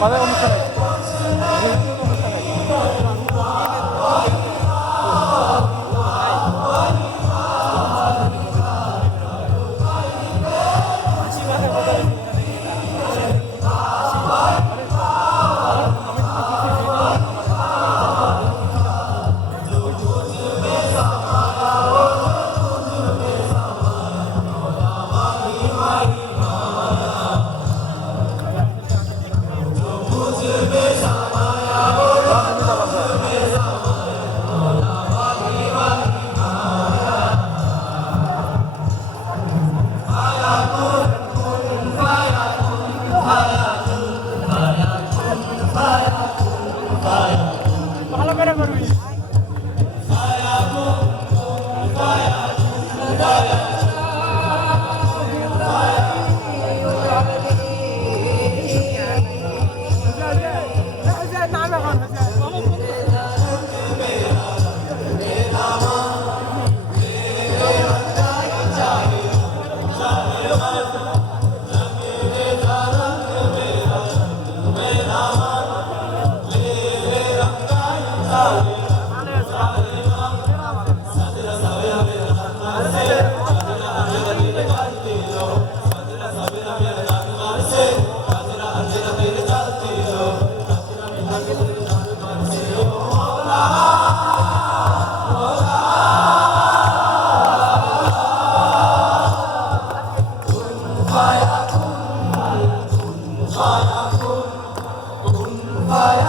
পরে অনুষ্ঠানে ভালো করে Merhaba. Fire,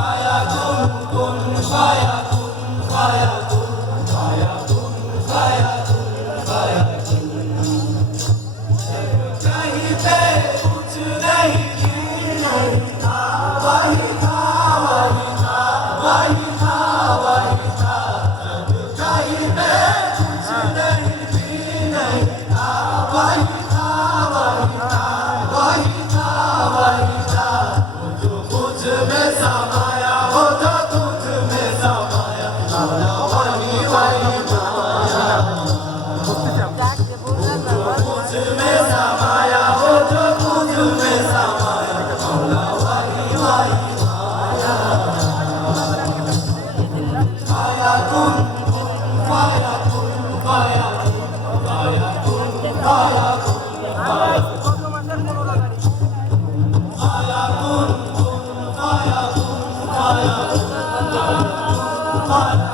Why? Come on.